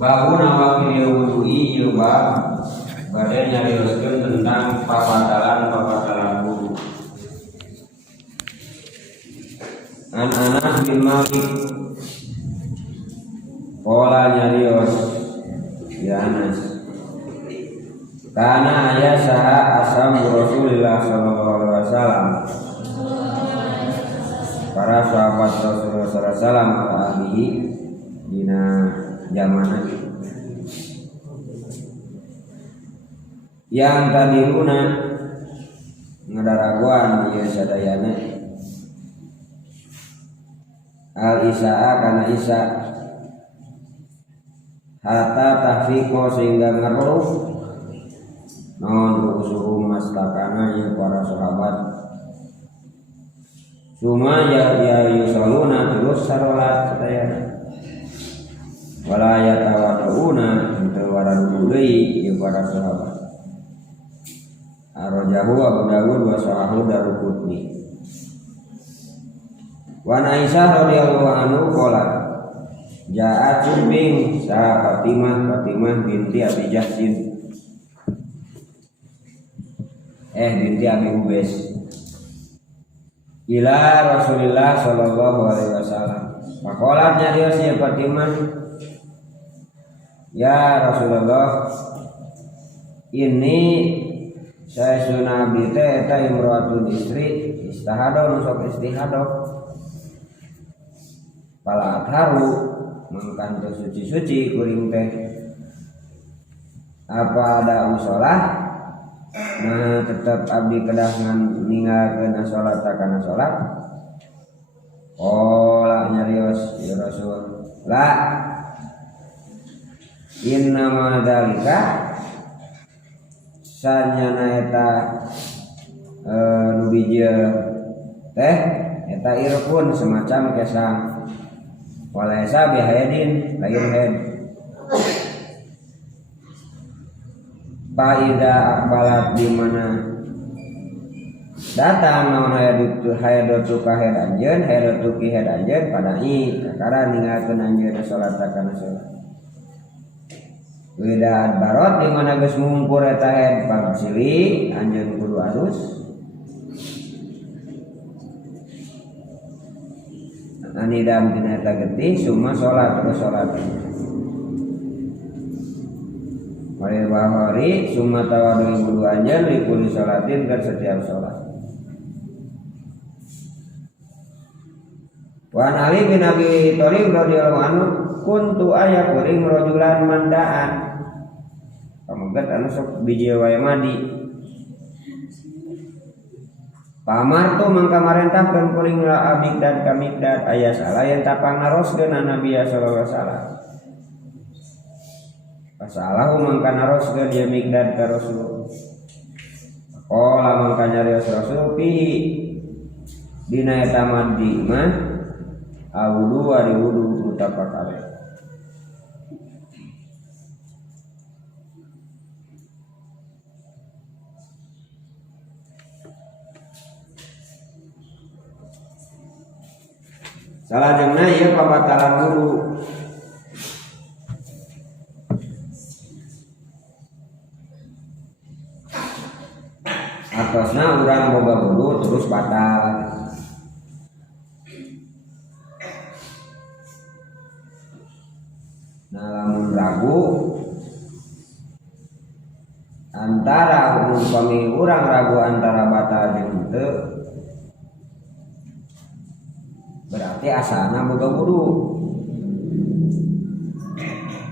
Babu nama video wudui bab badai nyarioskeun tentang papatalan wudu. An Anas bin Malik pola nyarios ya Anas karena ayah saha ashabu Rasulullah sallallahu alaihi wasallam para sahabat Rasulullah sallallahu alaihi wasallam alihi dina zaman yang tadiruna ngadaraguan ieu sadayana al isaa kana isa hatta tahfiqo sehingga ngaruh non usuhum mastakana yang para sahabat cuma ya yusaluna terus salat sadayana wala yatawaduna untuk waradu deui ieu para sahabat Ar-Rajahu Abu Dawud wa sahahu Daruqutni. Wa Aisyah radhiyallahu anhu qala ja'at Jumbing sa Fatimah binti Abi Jahsin binti Abi Ubais ila Rasulillah sallallahu alaihi wasallam. Faqalat nyarios ya Fatimah, ya Rasulullah, ini saya sunah bite eta imroatun istri istihado nusok istihado pala atharu mangkan suci kuring teh apa ada usolah nah tetap abdi kedah ninggalkeun salat kana salat olah nyarios ya Rasul la inna ma dzalika sanyana eta nu bijeu teh eta irfun semacam kesang walaisa bihayadin lain head faida akbalat di mana datang naon hayadatu ka head anjeun hayadatu ki head anjeun padai kakara ninggalkeun anjeun salat kana salat Wida barot di mana geus ngumpur eta head pagsili anjeun kudu alus. Anidam dina eta getih summa salat terus salat. Walil bahari summa tawadhu wudu anjeun li kulli salatin dan setiap salat. Wa Ali bin Abi Thalib radhiyallahu anhu kuntu aya kuring rajulan mandaan pamegat anu sok biji wae madi pamar tu mangka marentahkeun kuring la abik dan kamikdad aya salah yang tapang naroskeun Nabi sallallahu alaihi wasallam pasalahu mangka naroskeun dia mikdad ka Rasul qala mangka nyarios Rasul pi dina eta madi mah awudu ari wudu mutafaq alaih. Salajengna ieu pabatalan wudu. Atosna urang boga wudu terus batal. Nah lamun ragu antara umpami urang ragu antara batal jeung teu berarti asalna boga wudu.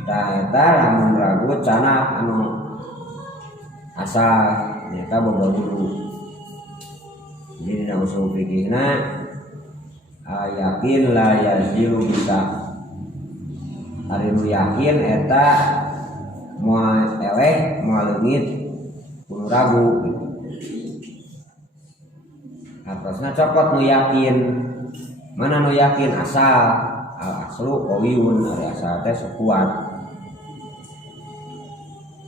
Tah eta lamun ragu cana anu asal nyata boga wudu. Jadi dina usul fikihna yakin la yazilu bisa ari nu yakin eta moal eleh moal leungit kudu ragu gitu. Atasna cokot nu yakin mana nu yakin asal al aslu qawiyun ari asal teh kuat.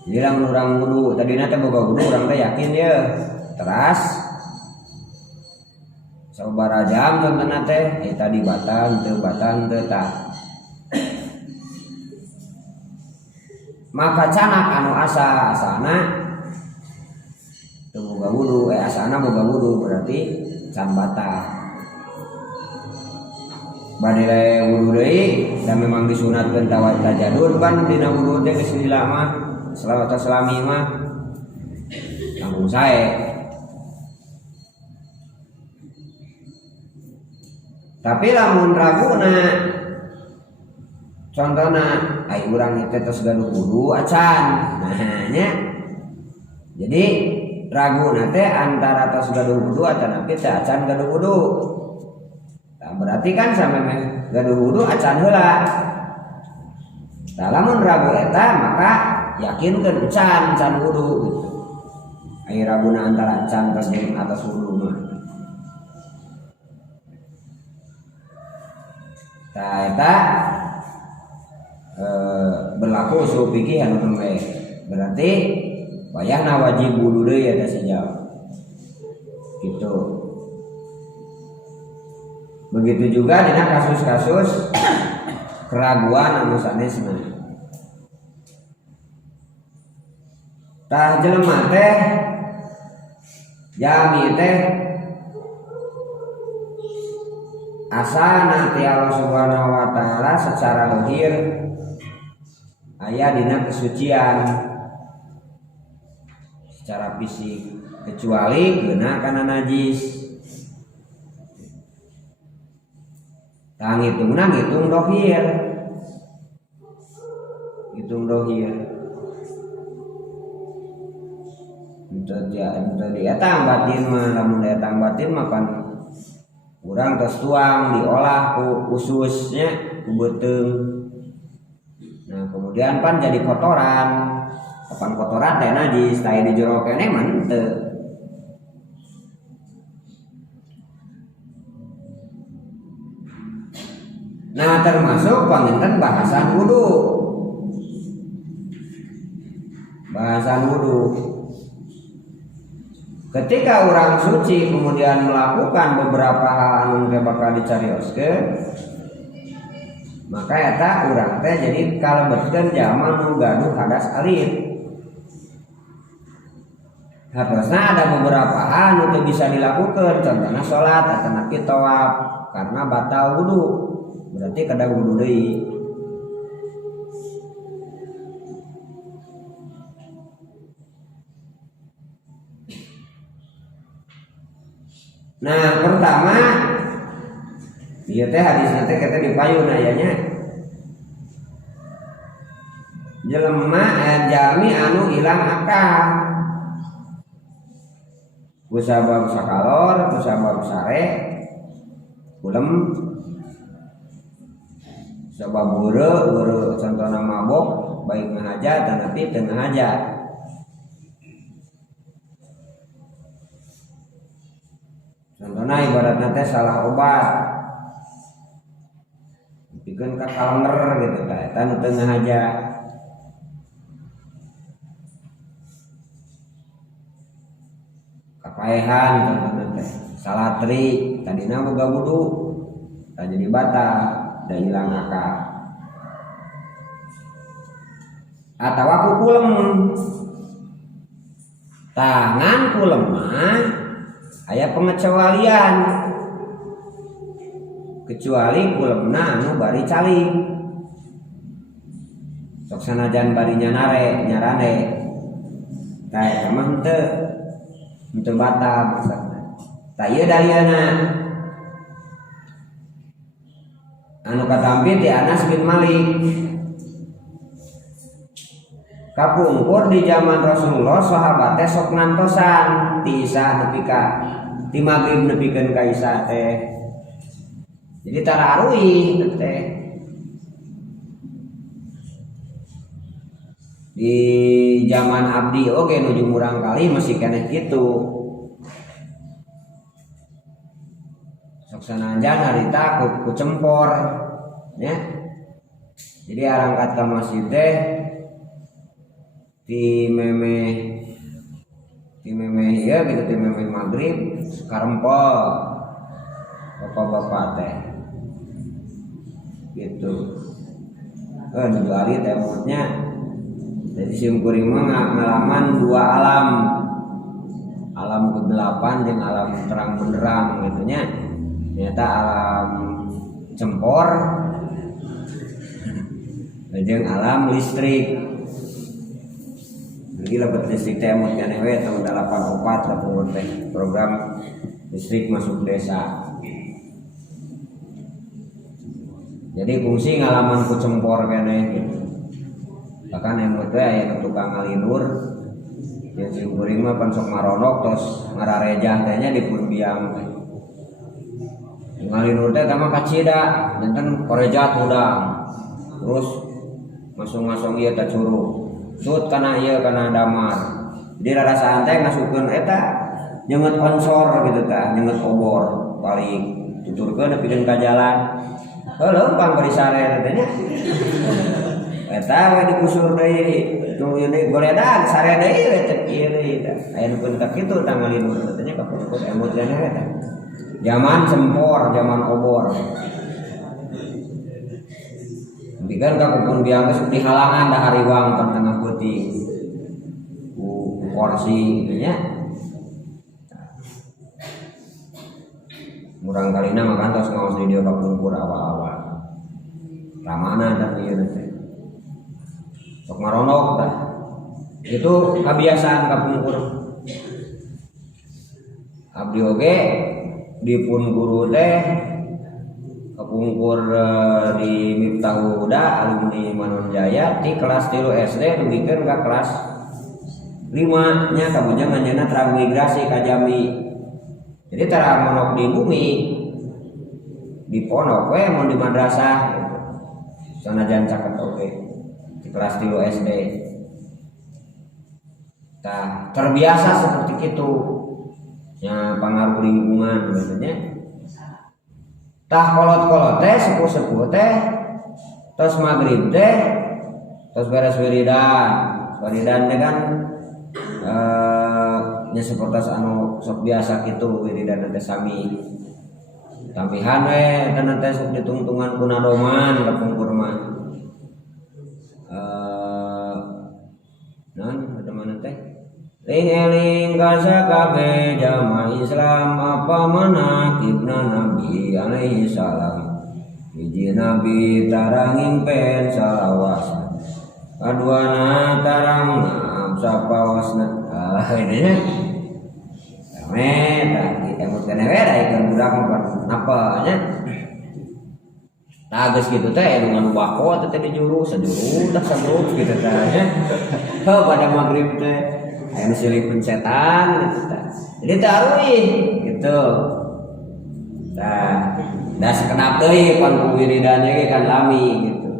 Jadi lamun urang wudu tadina teh boga wudu urang teh yakin ye teras sabaraha jam contohna teh tadi batal teu tah maka canak anu asana teu boga wudu asana boga wudu berarti can batal. Bade wudu deui da memang disunatkeun tawat tajadud pan dina wudu teh geus lila mah selawat selami mah tanggung sae. Tapi lamun raguna contohna ai urang teh tos gaduh wudu acan. Nah nya. Jadi raguna teh antara tos gaduh wudu atanapi teh acan gaduh wudu. Nah, berarti kan sameme gaduh wudu acan heula. Nah, lamun ragu eta maka yakinkeun can wudu gitu. Ai raguna antara can jeung atas wudu mah. Tah eta berlaku usul fikih anu mengwe. Berarti wayahna wajib wudu deui eta sejam. Gitu. Begitu juga dengan kasus-kasus keraguan anu sanesna. Tah jelema teh jami teh asana ti Allah Subhanahu wa taala secara lahir aya dina kesucian secara fisik kecuali geuna kana najis. Tah ngitungna ngitung dohir. Hitung dohir. Untuk dietang batin mah lamun dietang batin mah pan urang tos tuang diolah ku ususnya ku beuteung. Nah, kemudian pan jadi kotoran. Kapan kotoran teh najis, tah di jero kene mah teu. Nah, termasuk panginten bahasan wudu. Bahasan wudu. Ketika orang suci kemudian melakukan beberapa hal anu bakal dicarioskeun, maka eta urang teh jadi kalebetkeun jalma nu gaduh hadas alit. Harusna ada beberapa hal anu teu bisa dilakukan, contohna salat atanapi tawaf karena batal wudu. Berarti kada wudu deui. Nah, pertama ieu teh hadisna teh kita dipayun ayanya. Jelema jami anu ilang akal. Kusabab sakalor, kusabab sare, ulem sabab beureu contohna mabok baik ngahajat tanapi teu ngahajat. Contohna ibaratna teh salah obat. Pikeun ka kalender gitu tah eta nu teu ngahajat. Kapaehan contohna teh salah trik tadina boga wudu tah jadi batal. Da hilang akal. Atawa kukulem tangan kulem mah aya pengecualian kecuali kulemna anu bari caling sok sanajan bari nyarane tah eta mah henteu batal maksudna. Tah ieu dalilna anu katampi ti Anas bin Malik kapungkur di zaman Rasulullah sahabatnya sok ngantosan ti Isya nepi ka ti maghrib nepikeun ka Isya teh. Jadi tarawih teh di zaman abdi oge nuju murang kali masih keneh kitu. Sok sanajan harita ku cempor ya. Jadi arangkat ka masjid teh ti memeh ya gitu ti memeh maghrib karempol bapak-bapak teh gitu nuju ari teh maksudnya Jadi sim kuring mah ngalaman dua alam, alam kegelapan dan alam terang benderang gitu nya. Ternyata alam cempor jeung alam listrik. Jadi lebet listrik teh emot kan we tahun 84 kapungkur teh program listrik masuk desa. Jadi fungsi ngalaman ku cempor keneh gitu. Bahkan emot we aya tukang ngalinur jeung sim kuring mah pan sok maronok tos ngararejah teh nya dipun biang teh. Ngalinur teh tama kacida janten korejat udang. Terus masung-masung ieu teh curug. Sud kana ieu kana damar. Jadi rarasaan teh ngasukeun eta nyeungeut konsor gitu tah, nyeungeut obor balik tuturkeun nepikeun ka jalan. Heuh pang bari sare teh nya. Eta we dikusur deui nu ieu deui goredan sare deui we teh ieu deui tah. Aya nu pun ka kitu tah ngalinur teh nya kapungkur emot keneh eta. Zaman sempor, zaman obor. Bikin kakupun biang di halangan dah hariwang tengah putih porsi gitu nya. Murang kalina makan tos ngaos di dia kapungkur awal-awal. Ramana dan ieu teh. Sok maronok tah. Itu kebiasaan kapungkur. Abdi oge dipun guru teh kapungkur di Miftahul Huda alumni Manonjaya di kelas 3 SD dugikeun ka kelas 5 nya kabujang anjeunna transmigrasi ka Jambi. Jadi tara monok di bumi di pondok we mun di madrasah gitu. Sanajan caket oge di kelas 3 SD. Tah terbiasa seperti itu. Nya pengaruh lingkungan biasanya. Tah kolot-kolot teh sepuh-sepuh teh tos magrib teh tos beres wiridan. Wiridan teh kan nya sapertos anu sok biasa kitu wiridan teh sami. Tampihan we teh teh sok ditungtungan ku nadoman kapungkur mah. Ada mana teh? Ling-eling kasa kabeh jamaah Islam apa manakibna Nabi alaihi salam. Hiji Nabi tarang impen salawasan. Kaduana tarang naam sapawasna. Ini nya. Rame tah emot keneh we da ikan budak apa nya. Tah geus kitu teh anu wako teh di juru sajuru dah sajuru kitu teh nya. Heuh pada magrib teh aya silipun setan gitu tah. Jadi teh aruih gitu. Tah, da sakedap deui pan wiridan ge kan lami gitu.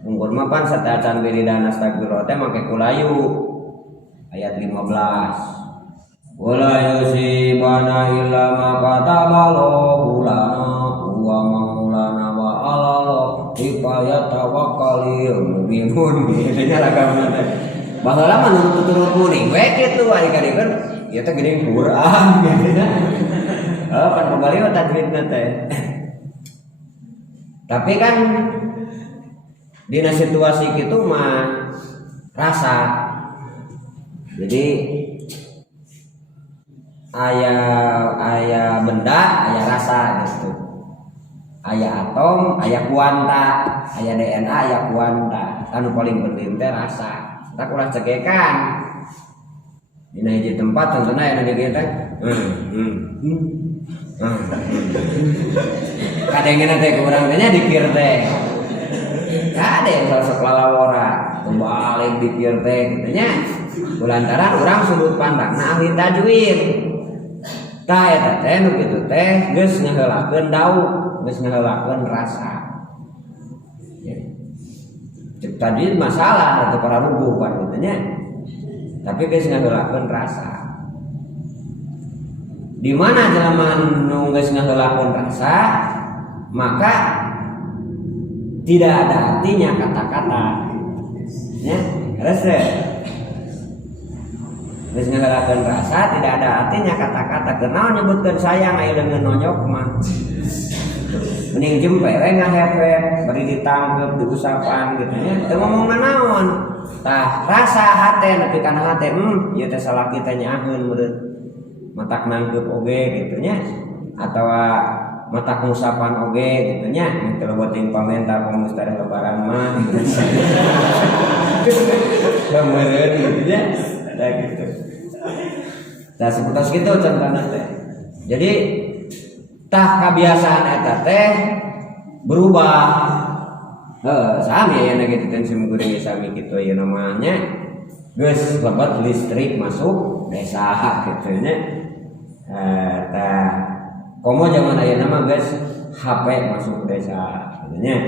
Pungkur mah pan sataacan wiridan astagfirullah teh make kulayu. Ayat 15. Wala yusibana illa ma kataballahu lana wa maulana wa 'alal falyatawakkalul mu'minun. Gitu nya lagamna teh. Baheula mah nurut kuring we kitu ari kadeukeun ieu teh geuning Quran gitu nya. Pan kembali mah tajwidna teh. Tapi kan dina situasi kitu mah rasa. Jadi aya benda, aya rasa gitu. Aya atom, aya kuanta, aya DNA, aya kuanta. Anu paling penting teh rasa. Tak ulah cegekan. Dina hiji tempat contohna aya di dieu teh. Kadengna teh kurang teh nya dikir teh. Kade sok lalawora, balik dikir teh kitu nya. Kulantaran urang sudut pandangna ahli tajwid. Tah eta teh nu kitu teh geus ngaheulakeun dauk, geus ngaheulakeun rasa. Tajwid masalah atau para rubuh kan gitu nya. Tapi geus ngaheulakeun rasa. Di mana jelema nu geus ngaheulakeun rasa, maka tidak ada artinya kata-kata. Ya, rasa. Geus ngaheulakeun rasa tidak ada artinya kata-kata. Kenaon nyebutkeun sayang aya leungeun nonyok mah. Mending jempe we ngahepet bari ditangkep diusapan gitu nya teu ngomong naon tah rasa hate nepi kana hate ieu teh salaki teh nyaheun meureun matak nangkep oge gitu nya atawa matak ngusapan oge gitu nya teu leuweting pamenta pangustari lebaran mah meureun gitu nya tah gitu. Tah seputos kitu contohna teh. Jadi tah kebiasaan eta teh berubah. Sami ya gitu kan simkuring sami kitu ieu namanya geus lebat listrik masuk desa kitu nya. Tah komo zaman ayeuna mah geus HP masuk desa kitu nya.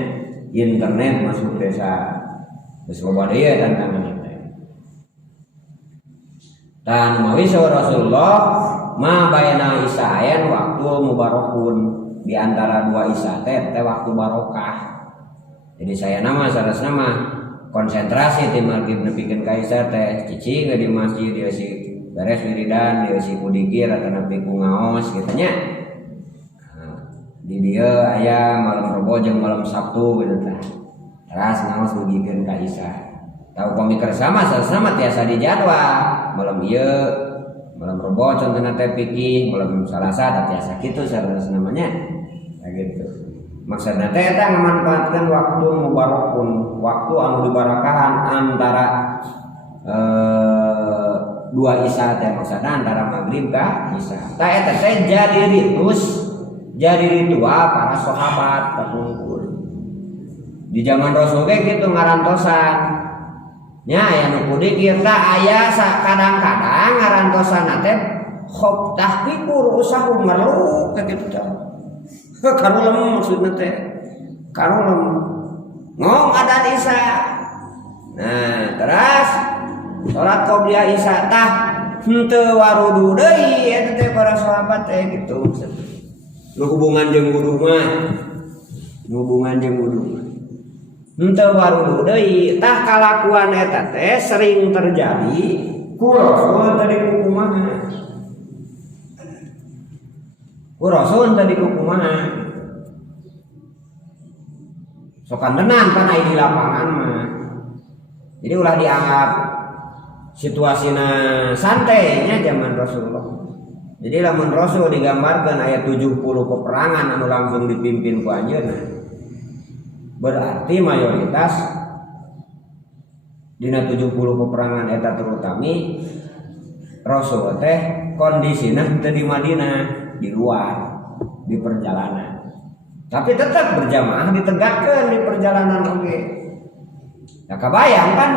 Internet masuk desa. Geus loba deui tantangan teh. Dan mawi Rasulullah ma baina isyaen waktu mubarakun di antara dua isya teh waktu barokah. Jadi saya nama saras nama konsentrasi tim maghrib nepikeun ka isya teh cicing di masjid dia si beres wiridan dia si kudikir atau nepi ku ngaos kitu nya. Di dieu aya malam Rebo jeung malam Sabtu gitu tah. Teras ngaos dugikeun ka isya. Tahu pamikir sama saras nama tiasa dijadwal malam ieu malam Rebo contohna teh pikih malam Salasa tiasa kitu saras namanya. Gitu. Maksudna teh eta ngamanfaatkeun waktu mubarakun, waktu anu dibarakahan antara dua isya teh maksudna antara maghrib ka isya. Tah eta teh jadi ritual para sahabat kapungkur. Di zaman Rasul ge kitu ngarantosan. Nya aya nu kudikir tah aya kadang-kadang ngarantosan teh khob tahqiqur usahu merlu kitu tah. Karulem maksudnya teh karulem ngong adat isya. Nah terus sholat qobliyah isya tah henteu warudu deui eta teh para sahabat teh gitu. Nu hubungan jeung wudu mah henteu warudu deui tah kalakuan eta teh sering terjadi ku Rasul tadi kumaha. Rasul tadi kumaha sokan tenan pan aya di lapangan mah. Jadi ulah dianggap situasina santai nya zaman Rasulullah. Jadi lamun Rasul digambarkeun aya 70 peperangan anu langsung dipimpin ku anjeunna. Berarti mayoritas dina 70 peperangan eta terutami Rasul teh kondisina teu di Madinah di luar di perjalanan tapi tetap berjamaah ditegakkan di perjalanan oke. Nah kebayang kan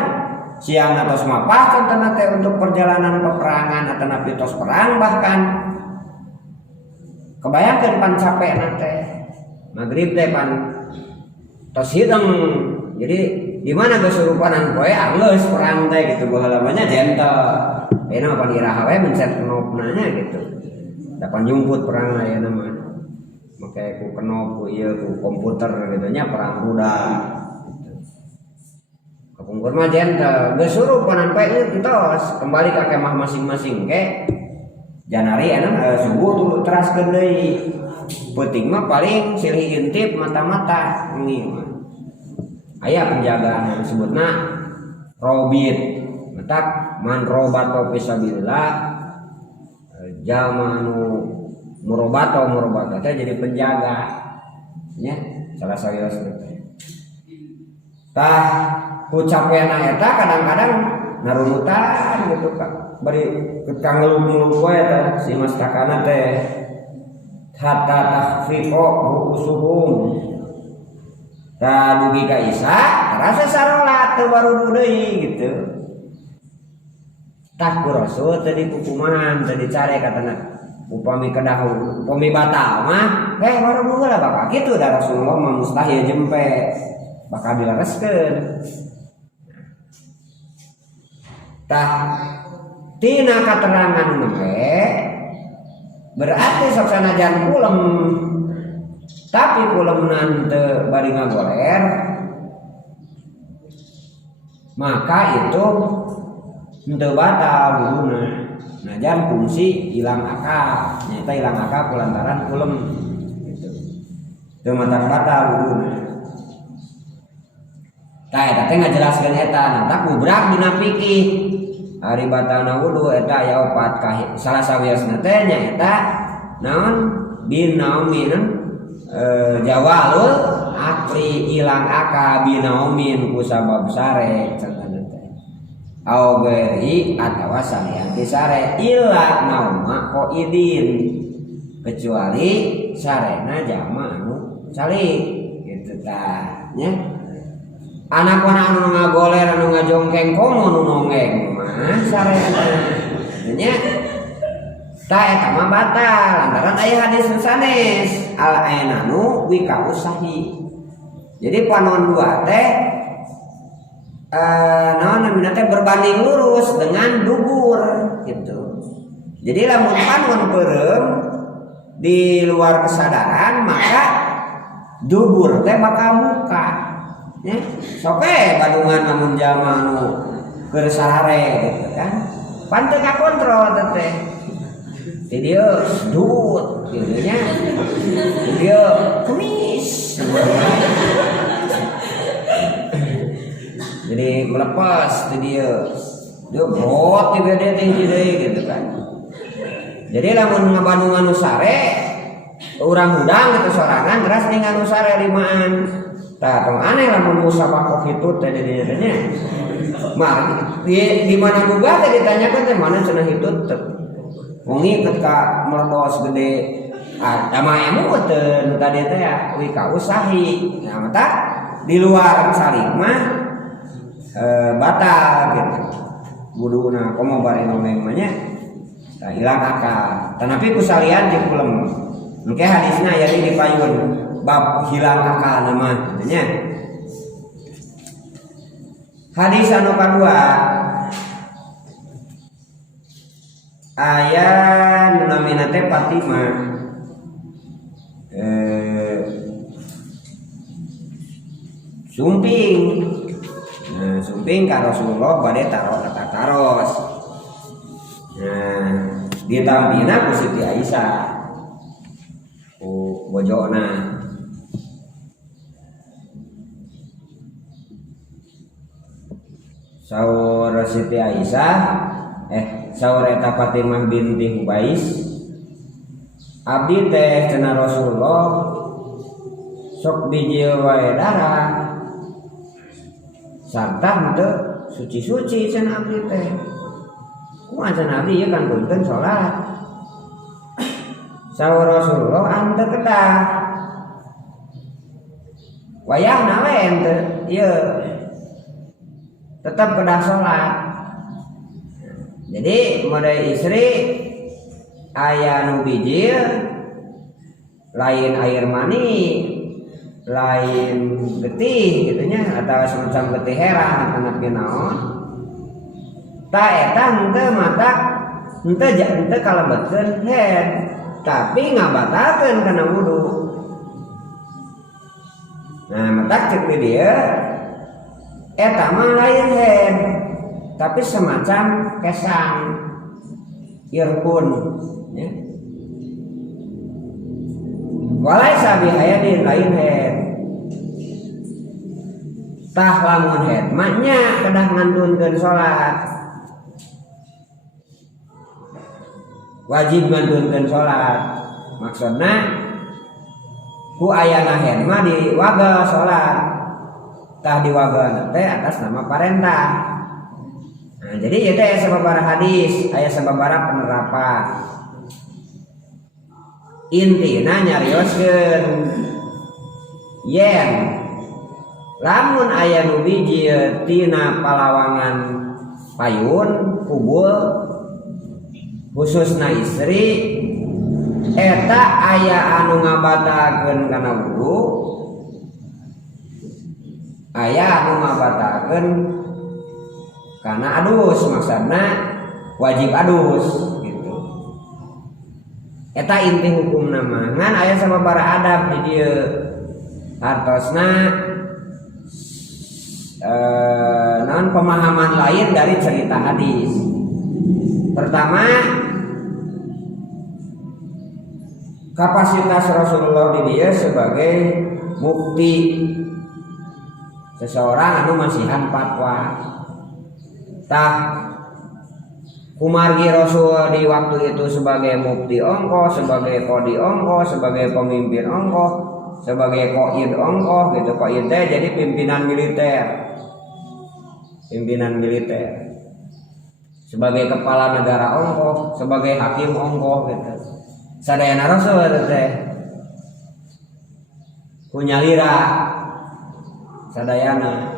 siang atos mapah contohna teh untuk perjalanan peperangan atau napi tos perang bahkan kebayangkeun pan capek teh maghrib teh pan tos hideung jadi di mana kesurupanan poe anggeus perang teh gitu baheula mah nya jentel ayeuna pan iraha we mencet kenopna nya gitu. Dapat nyumput perang aya nama make ku kenop ku ieu ku komputer gitu nya perang budak gitu. Kapungkur mah jentel geus surupanan poe entos kembali ka kemah masing-masing ke janari anu subuh tuh teraskeun deui penting mah paling silih intip mata-mata ngieu mah aya penjagaan yang disebutna robit matak man robato fisabilillah jamanu murobato teh jadi penjaga nya salah sayos tah ucapena eta kadang-kadang narumutan gitu Kak bari kang ngelup-ngelup wae eta si mastakana teh hatta tahfiqo rusuhum tah dugi ka isya rasa sarolat teu baru deui gitu. Tak ku Rasul tadi kukumahan tadi cari katana upami kedahu upami batal mah baru heula bakal kitu da Rasulullah mah mustahil jempe bakal dilareskeun tah tina katerangan mah berarti sok sanajan kulem tapi kulemna teu bari ngagoler maka itu henteu batal wuduna. Najan fungsi hilang akal, nyata hilang akal kulantaran kulem gitu. Teu matak batal wuduna. Tah eta teh ngajelaskeun eta nah kubrak dina fikih ari batalna wudu eta aya opat salah sawiosna teh nyaeta naon binaumin jawalul akli ilang akal binaumin ku sabab sare cenah teh au beri atawa salianti sare illa nauma qaidin kecuali sarena jama anu salik gitu tah nya anak-anak anu ngagoler anu ngajongkeng komo nu nonggeng mah sarena nya tah eta mah batal lantaran aya hadis nu sanes al ainanu wika usahi. Jadi panon dua teh naon namina teh berbanding lurus dengan dubur gitu. Jadi lamun panon peureum di luar kesadaran maka dubur teh bakal muka ya sok badungan lamun jalma anu keur sarare gitu kan pan teu kakontrol teh di dieu dut kieu nya di dieu kemis jadi melepas di dieu brot di bede tinggi deui gitu kan. Jadi lamun ngabandung anu sare urang udang gitu sorangan teras ning anu sare limaan. Tah tong aneh lamun musabaqah itu teh di nya. Mah di mana boga teh ditanyakeun teh mana cenah hitut teh. Wong ieu ka meledos gede mah emuteun tadi teh ya wika usahi. Nah mata di luar salik mah batal gitu. Wuduna komo bari noneng mah nya hilang akal. Tanapi kusalian di kulem. Oke hadisnya ya di payun bab hilang akal nama nya. Hadis anu kadua aya nu namina teh Fatimah sumping. Nah, sumping ka Rasulullah bade taruh kata taros. Nah, ditampina ku Siti Aisyah ku bojona. Saur Siti Aisyah saur eta Fatimah binti Hubais abdi teh cenah Rasulullah sok bijil wae darah sarta henteu suci-suci cenah abdi teh. Kumaha cenah abdi ieu kantunkeun salat. Saur Rasulullah ante kedah. Wayahna we ente ieu tetap kedah salat. Jadi modai istri aya nu bijil lain air mani lain getih gitu nya atau semacam getih heran anak naon ta eta henteu matak henteu kalebetkeun head tapi ngabatalkeun kana wudu. Nah matak cek dia eta mah lain head tapi semacam kesang irkun ya. Walai sabi aya di lain head. Tah lamun head maknya kedah ngandunkeun salat. Wajib ngandunkeun salat. Maksudna ku ayana head mah diwaga salat. Tah diwaga teh atas nama parentah. Nah, jadi ieu teh sababaraha hadis, aya sababaraha penerapan. Intina nyarioskeun yen lamun aya nu bijil tina palawangan payun kubul khususna istri eta aya anu ngabatalkeun kana wudu aya anu ngabatalkeun kana adus maksudna wajib adus gitu. Eta inti hukum nama ngan aya sababaraha adab di dieu hartosna non pemahaman lain dari cerita hadis. Pertama, kapasitas Rasulullah di dia sebagai mufti seseorang anu masihan fatwa tah kumargi Rasul di waktu itu sebagai mufti ongko, sebagai qadi ongko, sebagai pemimpin ongko, sebagai qaid ongko gitu. Qaid teh jadi pimpinan militer, sebagai kepala negara ongko, sebagai hakim ongko gitu. Sadayana Rasul teh kunyalira sadayana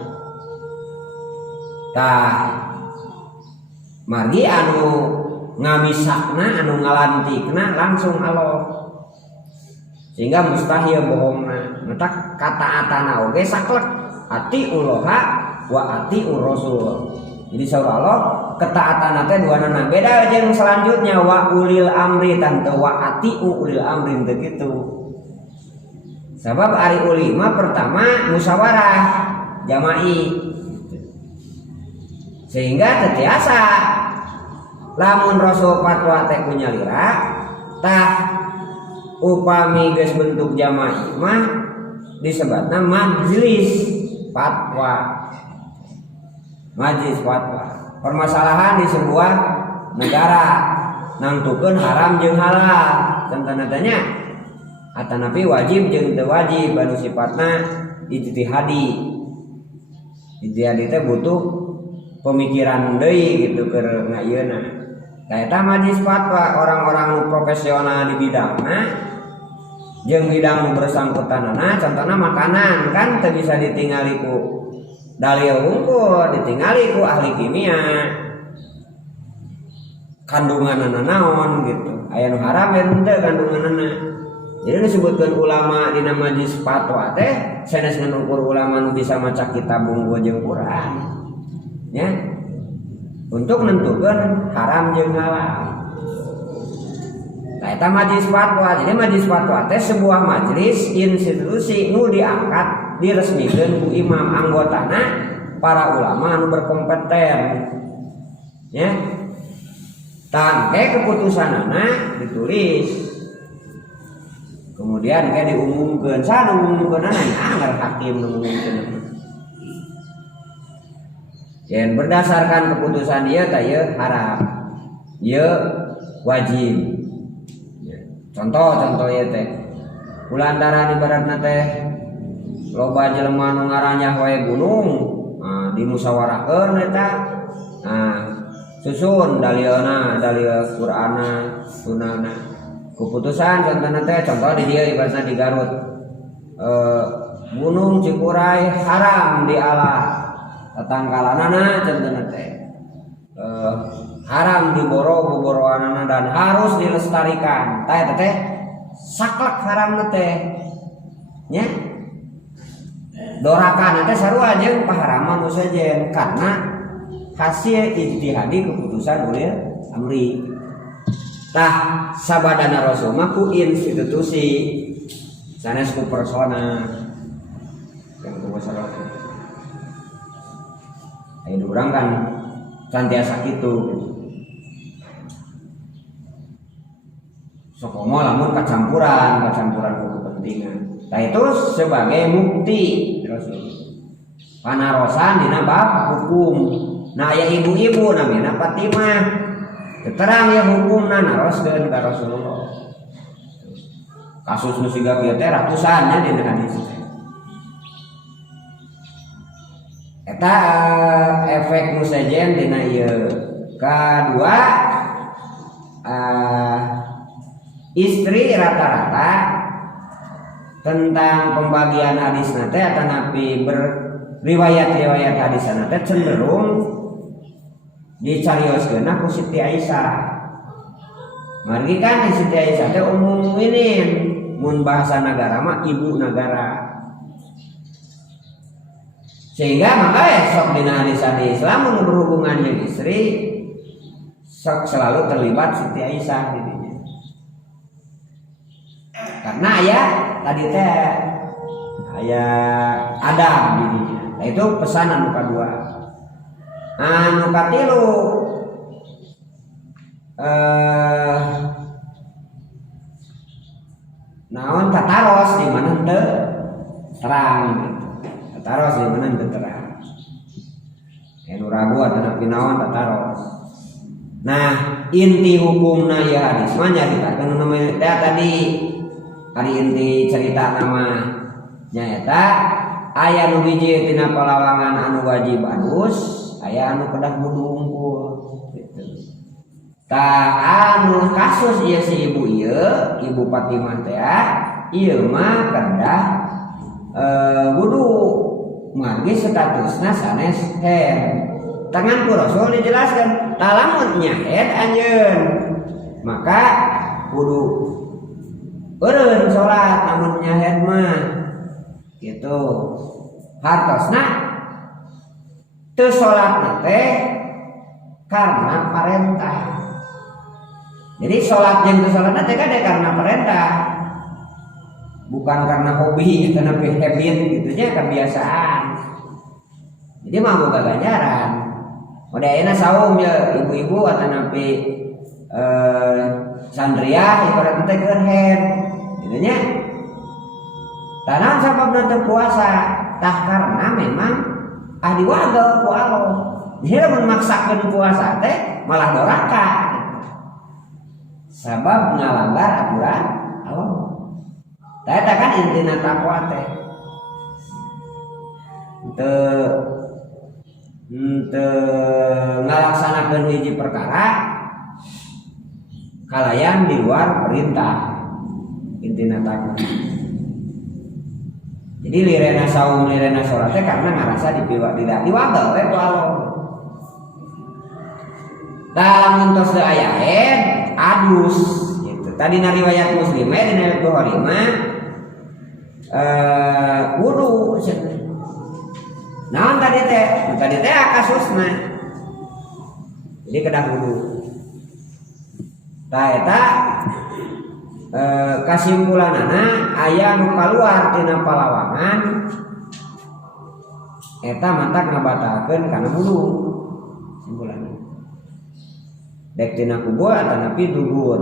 tah margi anu ngamisakna anu ngalantikna langsung Allah, sehingga mustahil bohongna. Mata kataatana oge saklek atiullaha wa atiur rasul. Jadi saur Allah ketaatan teh duanana beda jeung selanjutnya wa ulil amri tante wa atiu ulil amri teu kitu. Sabab ari ulima pertama musyawarah jama'i, sehingga tetiasa lamun Rasul fatwa teh kunyalira tah upami geus bentuk jama'i mah disebutna majelis fatwa. Majelis fatwa permasalahan di sebuah negara nangtukeun haram jeung halal contohna tanya atanapi wajib jeung teu wajib anu sifatna ijtihadi. Ijtihadi teh butuh pemikiran deui gitu keur ngayeuna. Tah eta majelis fatwa orang-orang nu profesional di bidangna jeung bidang nu bersangkutanana contohna makanan kan teu bisa ditingali ku dalil unggul, ditingali ku ahli kimia kandunganana naon gitu. Aya nu haram ya teu kandunganana. Jadi disebutkan ulama dina majelis fatwa teh sanes ngukur ulama nu bisa maca kitab unggul jeung Quran. Ya. Untuk nentukeun haram jeung halal. Nah, eta majelis fatwa. Jadi majelis fatwa teh sebuah majelis institusi nu diangkat diresmikeun ku imam, anggotana para ulama anu berkompeten. Ya. Tangke keputusanana ditulis. Kemudian kayak diumumkeun, sa ngumumkeun anggar hakim ngumumkeun. Yang berdasarkan keputusan dia teh haram, ieu wajib. Contoh ieu teh. Kulantaran ibaratna teh loba jelema nu ngaranjah wae gunung, dimusyawarahkeun eta. Susun dalilna, dalil Qur'ana, sunnahna. Keputusan contohna teh contoh di dieu ibaratna di Garut. Gunung Cikuray haram dialah. Tatangkalanana contohna teh haram diboro-boroanana dan harus dilestarikan. Tah eta teh saklek haramna teh nya dorakan teh sarua jeung paharaman nu sejen karena hasil ijtihadi keputusan ulil amri. Tah sabadana Rasul mah ku institusi sanes ku persona yang ku masalah. Ayo urang kan santiasa kitu. Sokomo lamun kacampuran ku kepentingan. Tah itu sebagai mukti Rasul. Panarosan dina bab hukum. Nah aya ibu-ibu namina Fatimah. Keterang ya hukumna naroskeun ka Rasulullah. Kasus nu siga kieu teh ratusan nya dina hadis teh. Eta efek nu sejen dina ieu. Kadua istri rata-rata tentang pembagian hadisna teh atanapi riwayat-riwayat hadisna teh cenderung dicarioskeun ku Siti Aisyah. Margi kan Siti Aisyah teh umum mukminin, mun bahasa negara mah ibu negara. Sehingga maka sok dina hadis Islam mun berhubungan dengan istri sok selalu terlibat Siti Aisyah didinya. Karena aya tadi teh aya adab didinya. Nah itu pesanan nu kadua. Anu katilu naon tataros di mana teu terang gitu. tataros di mana terang. Anu ragu atau napi naon tataros. Nah inti hukumna ya hadis mah nyaritakeun namanya tadi hari inti cerita nama nyaeta aya nu hiji tina palawangan anu wajib adus, aya anu kedah kudu unggul gitu. Anu kasus ieu si ibu ieu, Ibu Fatimah teh ieu mah kedah wudu margi statusna sanes head. Tangan ku Rasul dijelaskan talamun nya head anjeun maka kudu eureun salat namun nya head mah gitu. Hartosna teu salatna teh karena perintah. Jadi salat jeung teu salatna teh kade karena perintah. Bukan karena hobi karena habit gitu nya kebiasaan. Jadi mah boga ganjaran. Ode ayeuna saum ya ibu-ibu atau napi sandria ibaratna teh keur head gitu nya. Tanah sababna teu puasa tah karena memang diwagel ku Allah. Jadi lamun maksakeun puasa teh malah doraka. Sabab ngalanggar aturan Allah. Eta kan intina takwa teh. Ngalaksanakeun hiji perkara kalayan di luar perintah intina takwa. Jadi lirena saum lirena salat teh karena ngarasa diwagel we ku Allah. Lamun tos teu aya adus gitu. Tadi na riwayat Muslim dina riwayat Bukhari mah wudu. Naon tadi teh? Tadi teh kasusna. Jadi kedah wudu. Tah eta kasimpulanana aya nu kaluar tina palawangan eta mantak ngabatalkeun kana wudu. Simpulanna. Dek tina kubur atau napi dugur.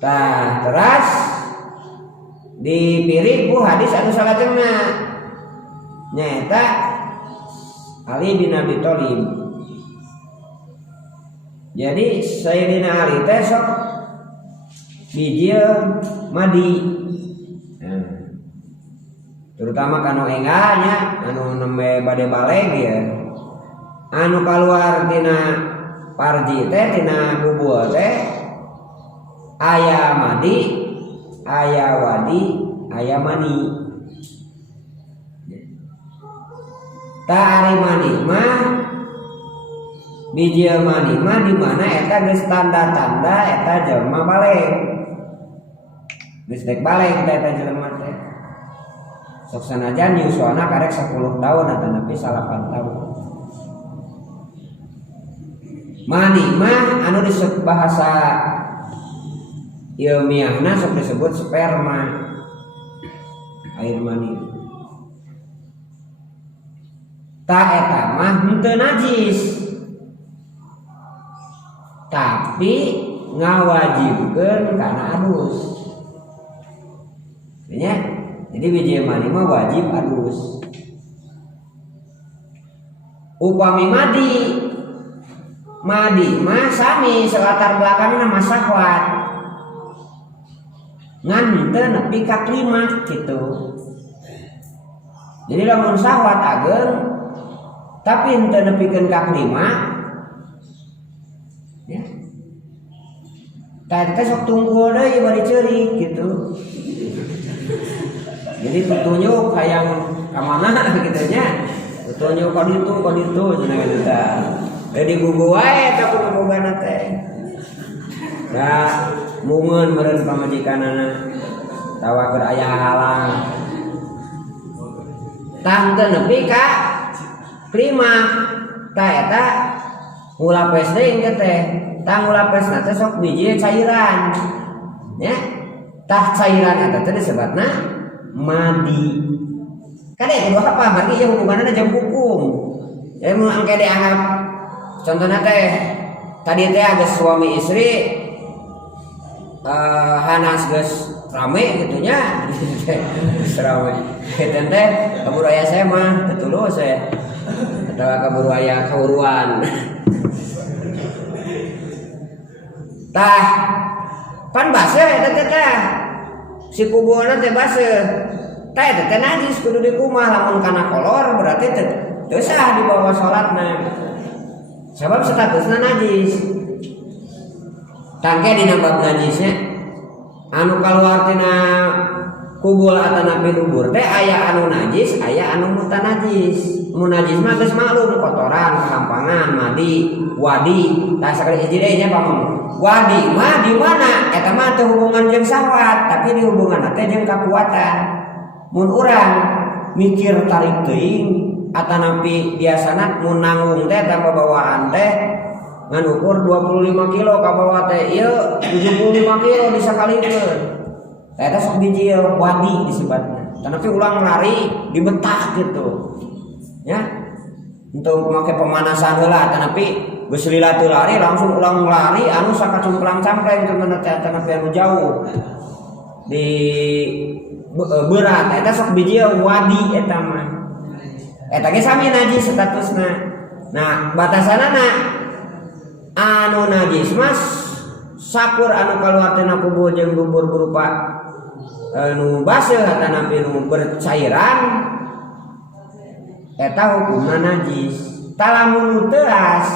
Tah teras dipirik ku hadis anu salajengna nyaeta Ali bin Abi Thalib. Jadi Sayyidina Ali teh sok bijil madi. Terutama kanu enganya anu nembe bade baleg ya. Anu kaluar tina parji teh tina kubur teh aya madi, aya wadi, aya mani. Ta ari mani mah bijil mani mah di mana eta geus tanda-tanda eta jelema baleg. Geus dek baleg eta jelema teh. Sok sanajan yuswana karek 10 tahun atau nepi 8 tahun. Mani mah anu disebut bahasa ilmiahna sok disebut sperma. Air mani. Ta eta mah henteu najis. Tapi ngawajibkeun kana adus. Ya. Jadi biji mani mah wajib adus. Upami madi mah sami selatar belakangna mah syahwat. Ngan henteu nepi ka klimaks gitu. Jadi lamun syahwat ageung tapi henteu nepikeun ka klimaks ya. Tah teh sok tunggul deui bari ceurik gitu. Jadi tutunjuk hayang kamana gitu nya. Tutunjuk ka ditu cenah kitu tah. Jadi gugu wae eta kudu bogana teh. Da mungeun meureun pamajikanana. Tawa keur aya halang. Tah teu nepi ka klimaks. Tah eta ngulapes deui engke teh. Tah ngulapesna teh sok biji cairan. Ya. Tah cairan eta teh disebutna madi. Kade kudu apa margi ya hubunganna jeung hukum. Ya mun angke dianggap contohna teh tadi teh geus suami istri hanas geus rame gitunya rame teh kabur aya saya mah tetulus saya atau kabur aya kauruan tah pan base eta teh si kubulna teh base teh teh najis kudu di kumah lamun kana kolor berarti teu sah dibawa salatna sebab statusna najis tangke dina bab najisnya anu kaluar tina kubul atanapi lubur teh aya anu najis aya anu mutanajis. Munajis mah geus maklum kotoran, kampangan, madi, wadi. Tah sakali hiji deui nya pamong. Wadi mah di mana? Eta mah teu hubungan jeung syahwat, tapi di hubunganna teh jeung kakuatan. Mun urang mikir tarik teuing atanapi biasana mun nanggung teh tanpa bawaan teh ngan ukur 25 kilo ka bawah teh ieu 75 kilo disakalikeun. Eta sok biji wadi disebutna. Tanapi ulang lari dibetak gitu. Ya. Untuk make pemanasan heula tanapi geus lila teu lari langsung ulang lari anu sakacumplang-campleng tanapi anu jauh. Di berat eta sok biji wadi eta mah. Eta ge sami najis statusna. Nah, batasanana anu najis mas sakur anu kaluar tina kubul jeung bubur berupa anu baseuh atanapi nu bercairan eta hukumna najis. Talamun teuas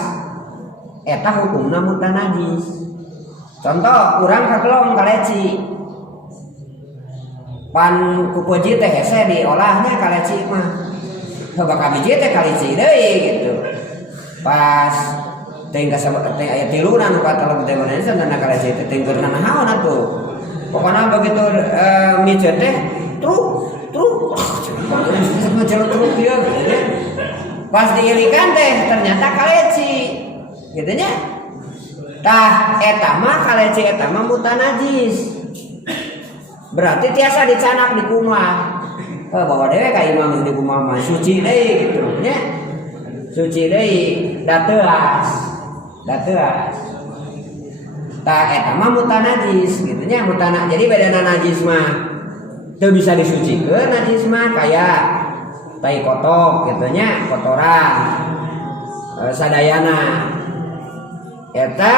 eta hukumna mutanajis. Contoh urang kakelong kaleci pan ku puji teh hese diolahnya kaleci mah bakal biji teh kaleci deui gitu pas teh ka teh aya tiluna nu kata teh mana sana kaleci teh tengkeurna naon atuh pokona begitu mijeut teh truk truk dia pas diilikan teh ternyata kaleci gitu nya tah eta mah kaleci eta mah mutanajis berarti tiasa dicanak di kumah bawa dewe ka imam di kumah mah suci deui gitu nya suci deui da teuas tah eta mah mutanajis gitu nya mutana jadi bedana najis mah teu bisa disucikeun najis mah kaya tai kotok gitu nya kotoran sadayana eta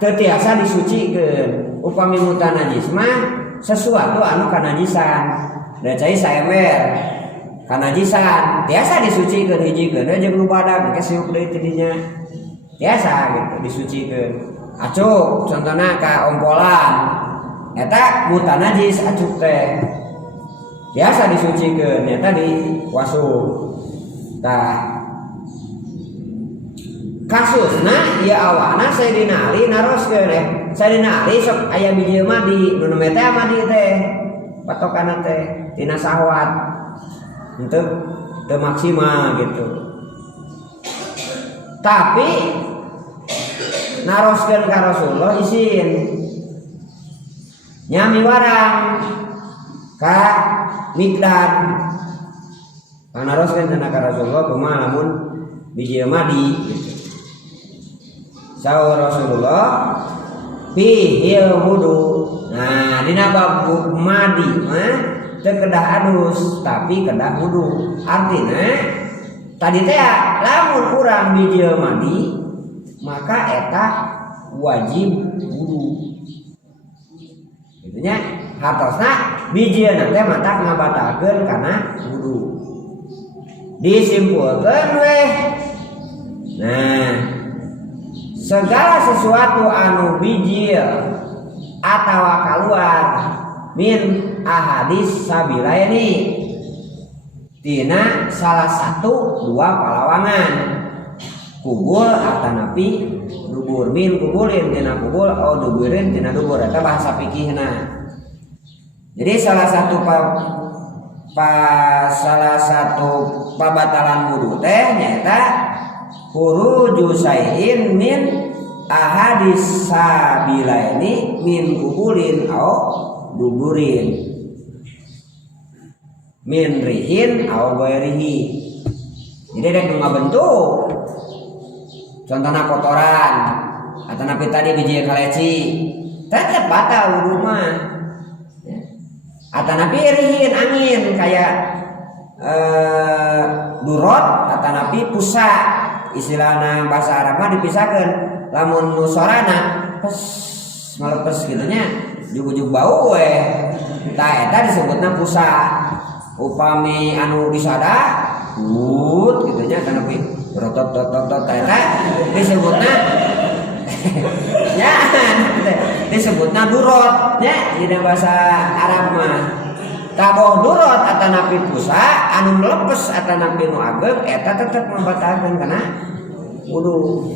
teu tiasa disucikeun upami mutanajis mah sesuatu anu kanajisan da cai saember kanajisan tiasa disucikeun hijikeun jeung nu badag ke siuk deui tidinya tiasa gitu disucikeun acuk contohna ka ompolan eta mutanajis acuk teh biasa disucikeun eta di wasuh tah kasusna ieu awana Sayyidina Ali naroskeun Sayyidina Ali sok aya biji madi nu teh madi teh patokanna teh tina syahwat untuk teu maksimal gitu tapi naroskeun ka Rasulullah isin nyami warang ka Mikdad naroskeun kana ka Rasulullah kumaha lamun biji madi gitu. Saur Rasulullah fihil wudu. Nah, dina bab madi mah teu kedah adus tapi kedah wudu. Artina tadi teh lamun urang biji madi maka eta wajib wudu. Kitu nya hartosna bijieuna teh matak ngabatalkeun kana wudu. Disimpulkeun weh. Nah, segala sesuatu anu bijil atawa kaluar min ahadis sabilaini tina salah satu dua palawangan kubul atanapi dubur min kubulin tina kubul au duburin tina dubur eta bahasa fikihna. Jadi salah satu pabatalan wudu teh nyaeta khuruju syai'in min ahadis sabilaini min kubulin au duburin min rihin au ghairihi. Jadi ada dua bentuk contohna kotoran atau napi tadi biji kaleci tetep batal wudu mah atanapi rihin angin kayak durot atanapi pusa istilahna bahasa Arab mah dipisahkeun lamun nu sorana pes malepes gitunya jugu-jugu bau tah eta disebutna pusa upami anu disada gitunya tanapi rotot tah eta disebutna ya disebutna durot ya di bahasa Arab mah taboh durot atanapi pusa anu melepes atanapi nu ageng eta tetep membatalkeun kana wudu.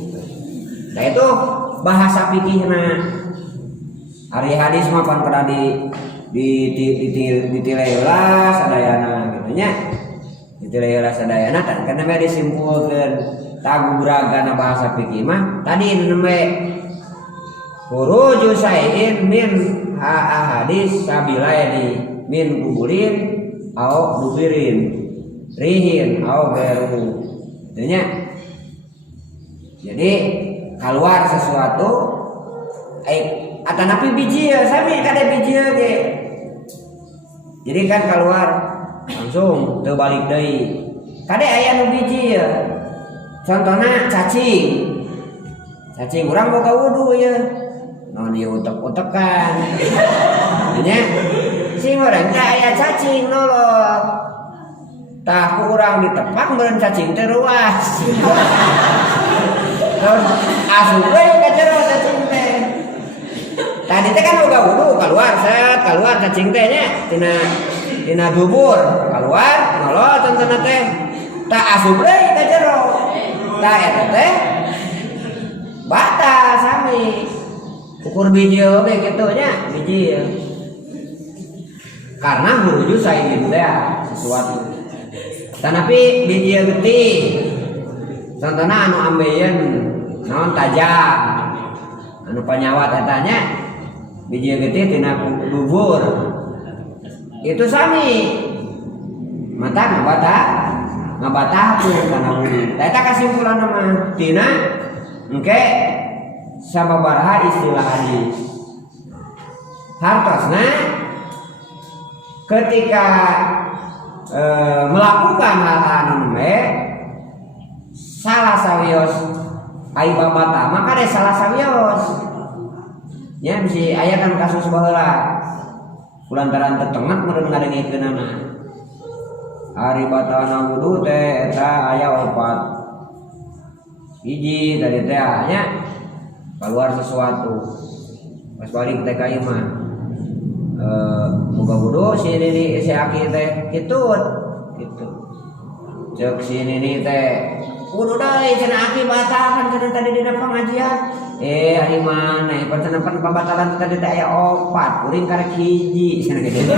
Nah itu bahasa fikihna. Ari hadis mah pan pada ditilai heula sadayana gitu nya. Ditilai heula sadayana tan kana mah disimpulkeun tagubragana bahasa fikih mah tadi nembe furuju sayin min hadis sabilaini min kubulin au dubirin rihin au beru. Jadi keluar sesuatu atanapi biji ya sami kada biji ge. Jadi kan keluar langsung teu balik deui. Kade aya nu biji ya. Contohna cacing. Cacing urang boga wudu ya. Naon ieu utek-utekan. Nya sing urang teh aya cacing nolok. Tah ku urang ditepak meureun cacing teh ruas. Asup we ka jero cacing teh. Tadi teh kan boga wudu keluar cacing teh nya tina dubur keluar noloh contohna teh tah asup we ka jero. Tah eta teh batal sami. Ukur biji we kitu nya biji. Karena merujuk saingin teh sesuatu. Tanapi biji getih. Contohna anu ambeien naon tajam. Anu panyawat eta nya biji getih tina dubur. Itu sami. Mata ngabatahkeun kana wudu. Eta kasimpulan mah tina engke sababaraha istilah hadis. Hartosna ketika melakukan hal-hal anu salah sawios ai babata maka ada salah sawios nya bisi aya kan kasus baheula kulantaran tetengat meureun ngadengikeunana ari batalna wudu teh eta aya opat hiji tadi teh nya keluar sesuatu pas balik teh ka imah muga wudu si nini si aki teh kitut gitu cek si nini teh wudu deui cenah aki batal kan tadi dina pengajian ari maneh pantana pembatalan tadi teh aya opat kuring karek hiji cenah kitu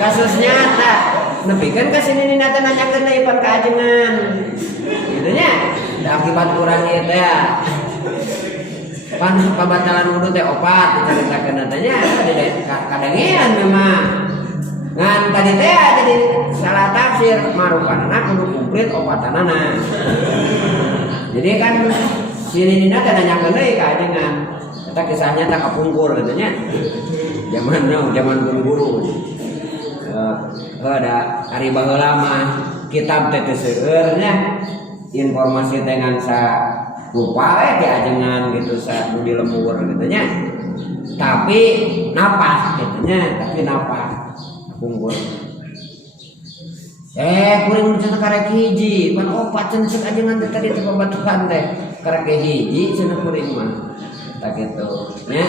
kasus nyata nepikeun ka si nini teh nanyakeun deui pan ka ajengan kitu nya akibat kurang ieu teh pan pembatalan wudu teh opat dicaritakeun tanya kadangean memang ngan tadi teh jadi salah tafsir marupana kudu komplit opatanana. Jadi kan sinina teh nanyakeun deui ka ajengan eta kisahnya tak kapungkur katanya zaman guru-guru ada ari baheula mah kitab teh teu seueur nya informasi teh ngan sa rupa di ajengan gitu saat di lembur gitu nya tapi napas gitu nya tapi napas punggur kuring cenah karek hiji pan opat cenah cek ajengan tadi teh pembatuhan teh karek hiji cenah kuring mah tak gitu nya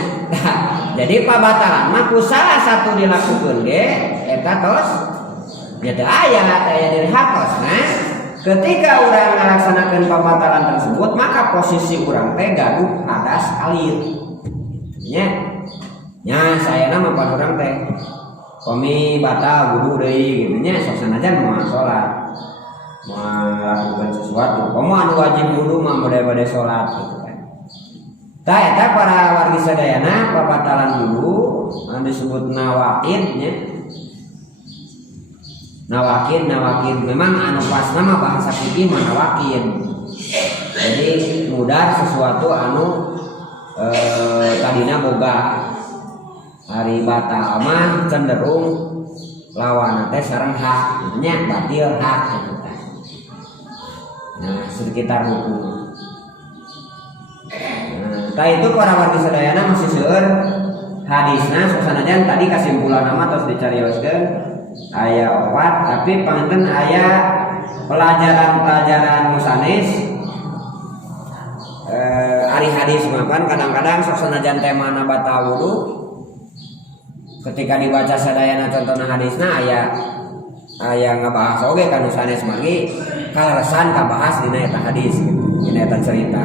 jadi pabatalan mah ku salah satu dilakukeun ge eta tos beda aya dari hakosna. Ketika orang melaksanakan pembatalan tersebut, maka posisi orang teh gaduh hadas alir. Nya saya nama pan orang teh komi batal wudu deui gitu nya sok sanajan moal salat. Moal melakukan sesuatu, komo anu wajib wudu mah bade-bade salat gitu kan. Tah eta para wargi sadayana pembatalan wudu anu disebut nawaqid nya. Nawakid memang anu pas nama bahasa fikih mah nawakid. Jadi mudar sesuatu anu tadina boga Ari batal mah cenderung lawan teh sareng hak nya batil hak gitu teh. Nah sekitar hukum. Nah itu para wargi sadayana masih seueur hadisna sosanajan tadi kesimpulan nama terus dicarioskeun aya 4 tapi panten aya pelajaran-pelajaran musanes ari hadis mapan kadang-kadang sosanajan temana batal wudu ketika dibaca sadayana contohna hadisna aya ngabahas oge kan musanes mari kaleresan kabahas dina eta hadis dina eta cerita.